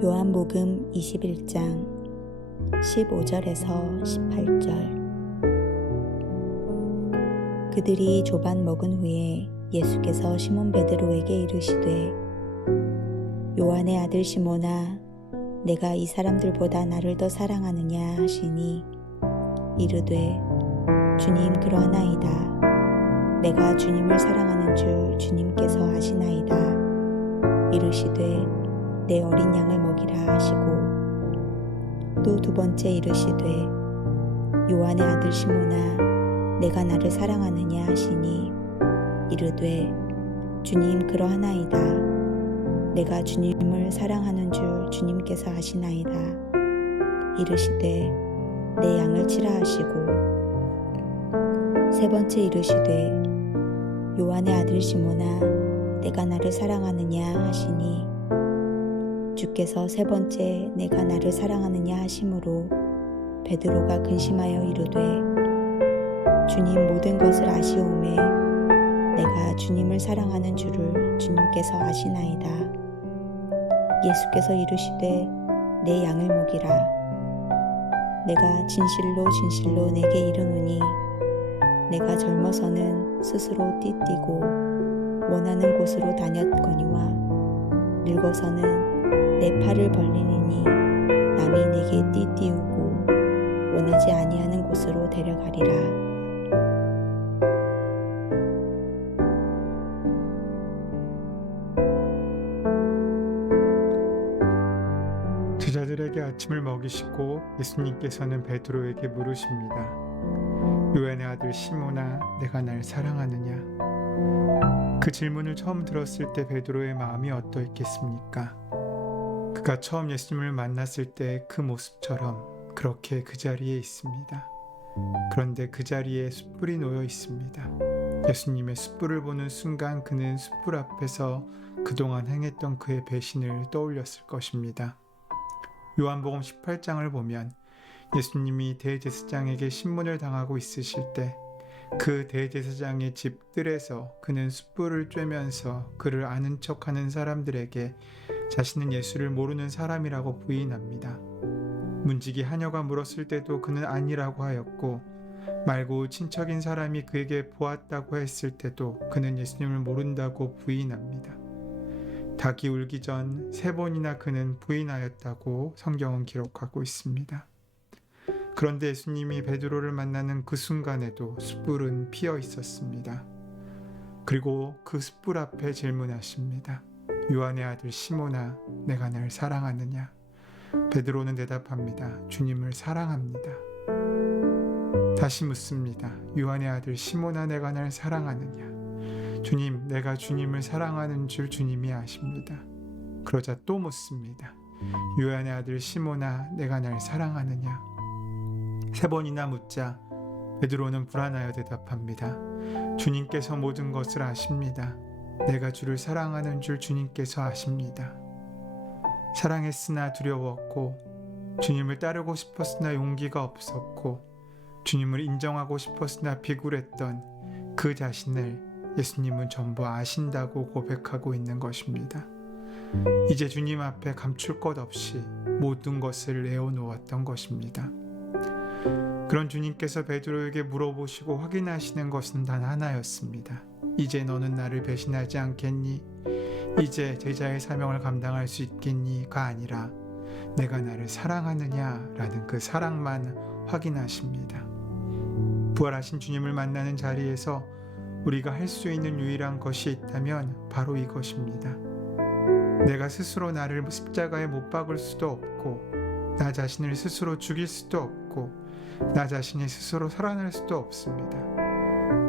요한복음 21장 15절에서 18절. 그들이 조반 먹은 후에 예수께서 시몬 베드로에게 이르시되, 요한의 아들 시몬아, 내가 이 사람들보다 나를 더 사랑하느냐 하시니, 이르되, 주님 그러하나이다. 내가 주님을 사랑하는 줄 주님께서 아시나이다. 이르시되, 내 어린 양을 먹이라 하시고, 또 두 번째 이르시되, 요한의 아들 시몬아, 내가 나를 사랑하느냐 하시니, 이르되, 주님 그러하나이다. 내가 주님을 사랑하는 줄 주님께서 아시나이다. 이르시되, 내 양을 치라 하시고, 세 번째 이르시되, 요한의 아들 시몬아, 내가 나를 사랑하느냐 하시니, 주께서 세 번째 내가 나를 사랑하느냐 하심으로 베드로가 근심하여 이르되, 주님 모든 것을 아시오매 내가 주님을 사랑하는 줄을 주님께서 아시나이다. 예수께서 이르시되, 내 양을 먹이라. 내가 진실로 진실로 내게 이르노니, 내가 젊어서는 스스로 띠띠고 원하는 곳으로 다녔거니와 늙어서는 내 팔을 벌리니 남이 내게 띠띠우고 원하지 아니하는 곳으로 데려가리라. 제자들에게 아침을 먹이시고 예수님께서는 베드로에게 물으십니다. 요한의 아들 시몬아, 내가 날 사랑하느냐? 그 질문을 처음 들었을 때 베드로의 마음이 어떠했겠습니까? 그가 처음 예수님을 만났을 때 그 모습처럼 그렇게 그 자리에 있습니다. 그런데 그 자리에 숯불이 놓여 있습니다. 예수님의 숯불을 보는 순간 그는 숯불 앞에서 그동안 행했던 그의 배신을 떠올렸을 것입니다. 요한복음 18장을 보면 예수님이 대제사장에게 신문을 당하고 있으실 때 그 대제사장의 집 뜰에서 그는 숯불을 쬐면서 그를 아는 척하는 사람들에게 자신은 예수를 모르는 사람이라고 부인합니다. 문지기 하녀가 물었을 때도 그는 아니라고 하였고, 말고 친척인 사람이 그에게 보았다고 했을 때도 그는 예수님을 모른다고 부인합니다. 닭이 울기 전 3번이나 그는 부인하였다고 성경은 기록하고 있습니다. 그런데 예수님이 베드로를 만나는 그 순간에도 숯불은 피어 있었습니다. 그리고 그 숯불 앞에 질문하십니다. 요한의 아들 시몬아, 내가 날 사랑하느냐? 베드로는 대답합니다. 주님을 사랑합니다. 다시 묻습니다. 요한의 아들 시몬아, 내가 날 사랑하느냐? 주님, 내가 주님을 사랑하는 줄 주님이 아십니다. 그러자 또 묻습니다. 요한의 아들 시몬아, 내가 날 사랑하느냐? 3번이나 묻자 베드로는 불안하여 대답합니다. 주님께서 모든 것을 아십니다. 내가 주를 사랑하는 줄 주님께서 아십니다. 사랑했으나 두려웠고, 주님을 따르고 싶었으나 용기가 없었고, 주님을 인정하고 싶었으나 비굴했던 그 자신을 예수님은 전부 아신다고 고백하고 있는 것입니다. 이제 주님 앞에 감출 것 없이 모든 것을 내어놓았던 것입니다. 그런 주님께서 베드로에게 물어보시고 확인하시는 것은 단 하나였습니다. 이제 너는 나를 배신하지 않겠니? 이제 제자의 사명을 감당할 수 있겠니?가 아니라 내가 나를 사랑하느냐? 라는 그 사랑만 확인하십니다. 부활하신 주님을 만나는 자리에서 우리가 할 수 있는 유일한 것이 있다면 바로 이것입니다. 내가 스스로 나를 십자가에 못 박을 수도 없고, 나 자신을 스스로 죽일 수도 없고, 나 자신이 스스로 살아날 수도 없습니다.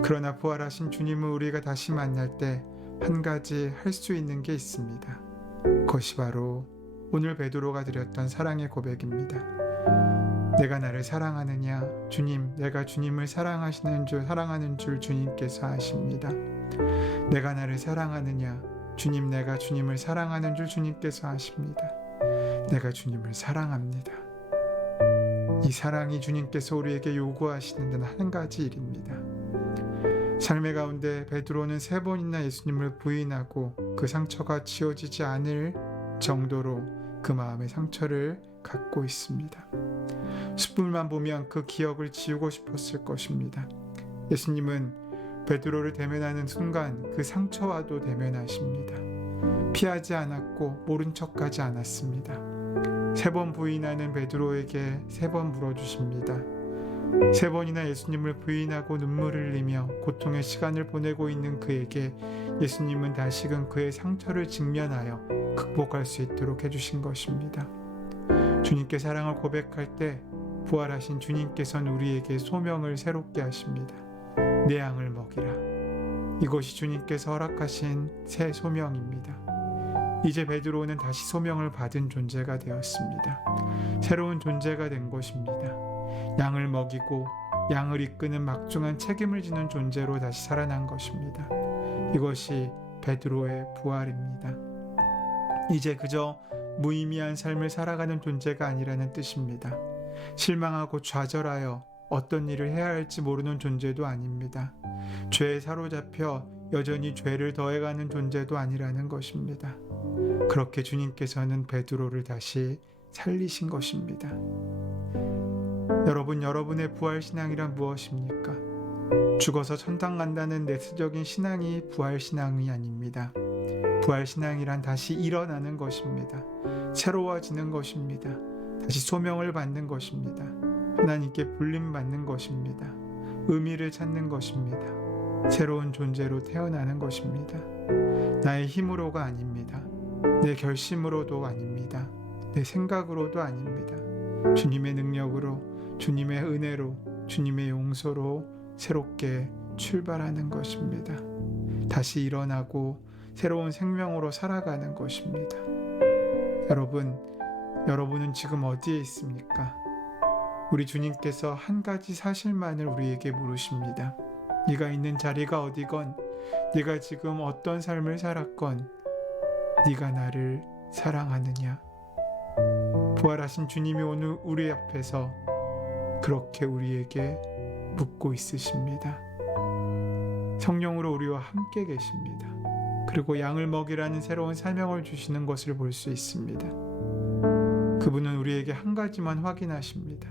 그러나 부활하신 주님을 우리가 다시 만날 때 한 가지 할 수 있는 게 있습니다. 그것이 바로 오늘 베드로가 드렸던 사랑의 고백입니다. 내가 나를 사랑하느냐? 주님, 내가 주님을 사랑하는 줄 주님께서 아십니다. 내가 나를 사랑하느냐? 주님, 내가 주님을 사랑하는 줄 주님께서 아십니다. 내가 주님을 사랑합니다. 이 사랑이 주님께서 우리에게 요구하시는 데는 한 가지 일입니다. 삶의 가운데 베드로는 3번이나 예수님을 부인하고 그 상처가 지워지지 않을 정도로 그 마음의 상처를 갖고 있습니다. 숯불만 보면 그 기억을 지우고 싶었을 것입니다. 예수님은 베드로를 대면하는 순간 그 상처와도 대면하십니다. 피하지 않았고 모른 척하지 않았습니다. 3번 부인하는 베드로에게 3번 물어주십니다. 3번이나 예수님을 부인하고 눈물을 흘리며 고통의 시간을 보내고 있는 그에게 예수님은 다시금 그의 상처를 직면하여 극복할 수 있도록 해주신 것입니다. 주님께 사랑을 고백할 때 부활하신 주님께서는 우리에게 소명을 새롭게 하십니다. 내 양을 먹이라. 이것이 주님께서 허락하신 새 소명입니다. 이제 베드로는 다시 소명을 받은 존재가 되었습니다. 새로운 존재가 된 것입니다. 양을 먹이고 양을 이끄는 막중한 책임을 지는 존재로 다시 살아난 것입니다. 이것이 베드로의 부활입니다. 이제 그저 무의미한 삶을 살아가는 존재가 아니라는 뜻입니다. 실망하고 좌절하여 어떤 일을 해야 할지 모르는 존재도 아닙니다. 죄에 사로잡혀 여전히 죄를 더해가는 존재도 아니라는 것입니다. 그렇게 주님께서는 베드로를 다시 살리신 것입니다. 여러분, 여러분의 부활신앙이란 무엇입니까? 죽어서 천당 간다는 내스적인 신앙이 부활신앙이 아닙니다. 부활신앙이란 다시 일어나는 것입니다. 새로워지는 것입니다. 다시 소명을 받는 것입니다. 하나님께 불림받는 것입니다. 의미를 찾는 것입니다. 새로운 존재로 태어나는 것입니다. 나의 힘으로가 아닙니다. 내 결심으로도 아닙니다. 내 생각으로도 아닙니다. 주님의 능력으로, 주님의 은혜로, 주님의 용서로 새롭게 출발하는 것입니다. 다시 일어나고 새로운 생명으로 살아가는 것입니다. 여러분은 지금 어디에 있습니까? 우리 주님께서 한 가지 사실만을 우리에게 물으십니다. 네가 있는 자리가 어디건, 네가 지금 어떤 삶을 살았건, 네가 나를 사랑하느냐? 부활하신 주님이 오늘 우리 앞에서 그렇게 우리에게 묻고 있으십니다. 성령으로 우리와 함께 계십니다. 그리고 양을 먹이라는 새로운 사명을 주시는 것을 볼 수 있습니다. 그분은 우리에게 한 가지만 확인하십니다.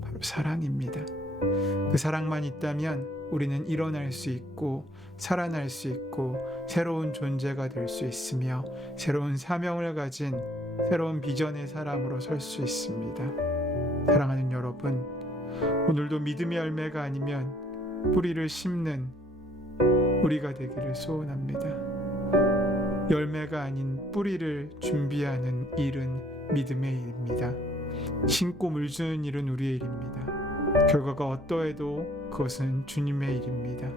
바로 사랑입니다. 그 사랑만 있다면 우리는 일어날 수 있고 살아날 수 있고 새로운 존재가 될 수 있으며 새로운 사명을 가진 새로운 비전의 사람으로 설 수 있습니다. 사랑하는 여러분, 오늘도 믿음의 열매가 아니면 뿌리를 심는 우리가 되기를 소원합니다. 열매가 아닌 뿌리를 준비하는 일은 믿음의 일입니다. 심고 물주는 일은 우리의 일입니다. 결과가 어떠해도 그것은 주님의 일입니다.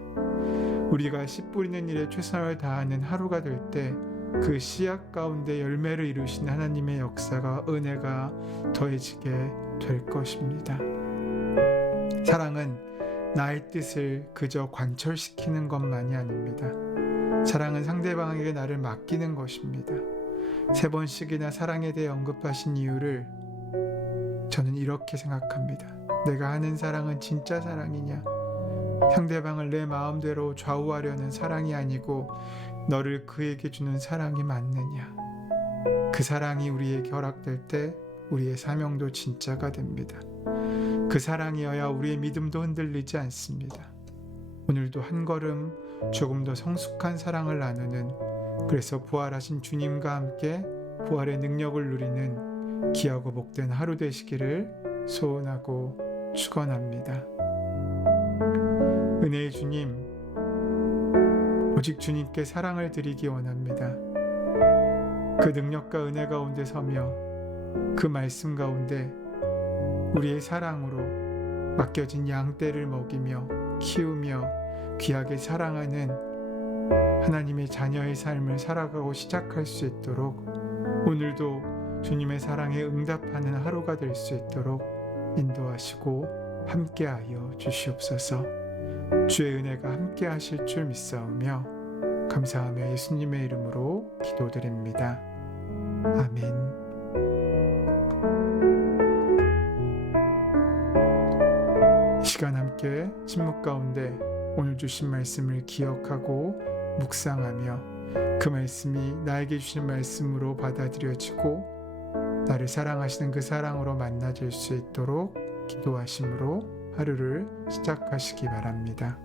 우리가 씨 뿌리는 일에 최선을 다하는 하루가 될 때 그 씨앗 가운데 열매를 이루신 하나님의 역사가, 은혜가 더해지게 될 것입니다. 사랑은 나의 뜻을 그저 관철시키는 것만이 아닙니다. 사랑은 상대방에게 나를 맡기는 것입니다. 3번씩이나 사랑에 대해 언급하신 이유를 저는 이렇게 생각합니다. 내가 하는 사랑은 진짜 사랑이냐? 상대방을 내 마음대로 좌우하려는 사랑이 아니고 너를 그에게 주는 사랑이 맞느냐? 그 사랑이 우리에게 허락될 때 우리의 사명도 진짜가 됩니다. 그 사랑이어야 우리의 믿음도 흔들리지 않습니다. 오늘도 한 걸음 조금 더 성숙한 사랑을 나누는, 그래서 부활하신 주님과 함께 부활의 능력을 누리는 귀하고 복된 하루 되시기를 소원하고 축원합니다. 은혜의 주님, 오직 주님께 사랑을 드리기 원합니다. 그 능력과 은혜 가운데 서며 그 말씀 가운데 우리의 사랑으로 맡겨진 양떼를 먹이며 키우며 귀하게 사랑하는 하나님의 자녀의 삶을 살아가고 시작할 수 있도록, 오늘도 주님의 사랑에 응답하는 하루가 될 수 있도록 인도하시고 함께하여 주시옵소서. 주의 은혜가 함께 하실 줄 믿사오며 감사하며 예수님의 이름으로 기도드립니다. 아멘. 이 시간 함께 침묵 가운데 오늘 주신 말씀을 기억하고 묵상하며 그 말씀이 나에게 주신 말씀으로 받아들여지고 나를 사랑하시는 그 사랑으로 만나질 수 있도록 기도하심으로 하루를 시작하시기 바랍니다.